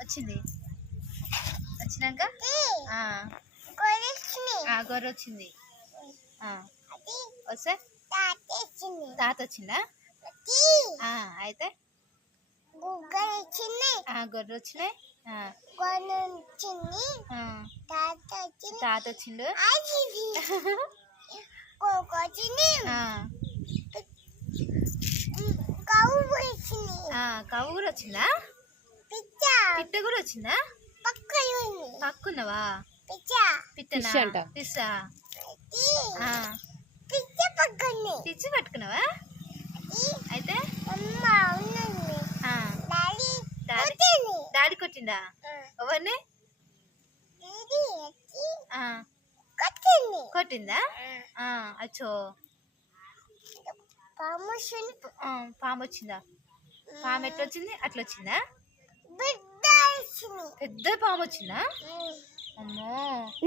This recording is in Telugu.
వచ్చింది. వచ్చినాక గొర్రె వచ్చింది. వస్తే తాత వచ్చిందా? అయితే గొర్రె వచ్చినాయి. తాత వచ్చిండు. కవ్వు కూడా వచ్చిందా? పిట్ట కూడా వచ్చిందా? పక్కున్నవా? పిచ్చా పిచ్చి పట్టుకున్నావా? అయితే డాడీ కొట్టిందా? ఎవరిని కొట్టిందా? అచ్చో పాము వచ్చిందా? పాము ఎట్లా వచ్చింది? అట్లా వచ్చిందా? పెద్ద పాము వచ్చిందా? అమ్మో.